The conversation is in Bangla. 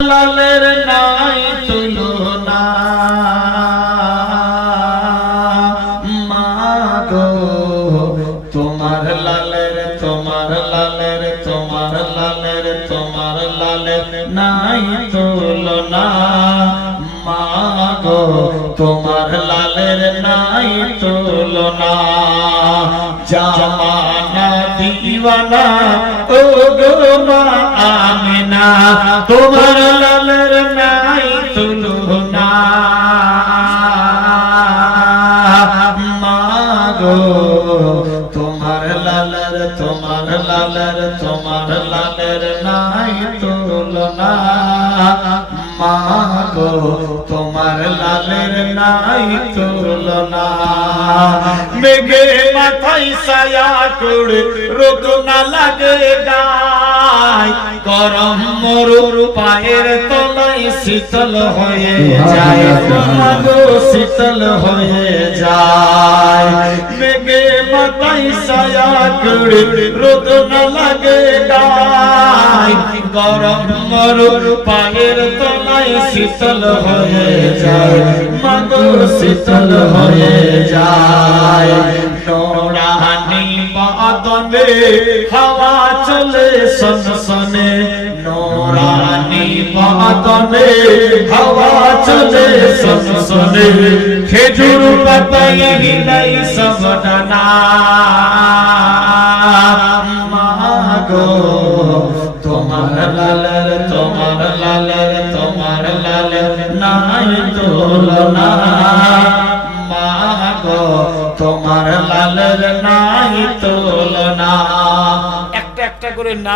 লালের নাই তুলনা মাগো তোমার লালের তোমার লালের তোমার লালের তোমার লালের নাই তুলনা মাগো তোমার লালের নাই তুলনা জামানা দিওয়ানা ও গো মা আমিনা তোমার লালের নাই তুলনা মাগো তোমার লালের তোমার লালের তোমার লালের নাই তুলনা মাগো তোমার লালের নাই তুলনা মেঘে মাথায় ছায়া করে রোদ না লাগে গায় গরম মরুর পায়ের তলায় শীতল হয়ে যায় মাগো শীতল হয়ে যায় মেঘে মাথায় ছায়া করে রোদ না লাগে গায় গরম মরুর পায়ের তলায় শীতল হয়ে যায় মাগো শীতল হয়ে যায় নোরানি বাদনে হাওয়া চলে সনসনে নোরানি বাদনে হাওয়া চলে সনসনে খেজুর পাতায় হিলাই সব ডানা মাগো তোমার লালের তোমার লালের তোমার লালের নাই তুলনা মাগো তোমার লালের নাই তুলনা। একটা একটা করে না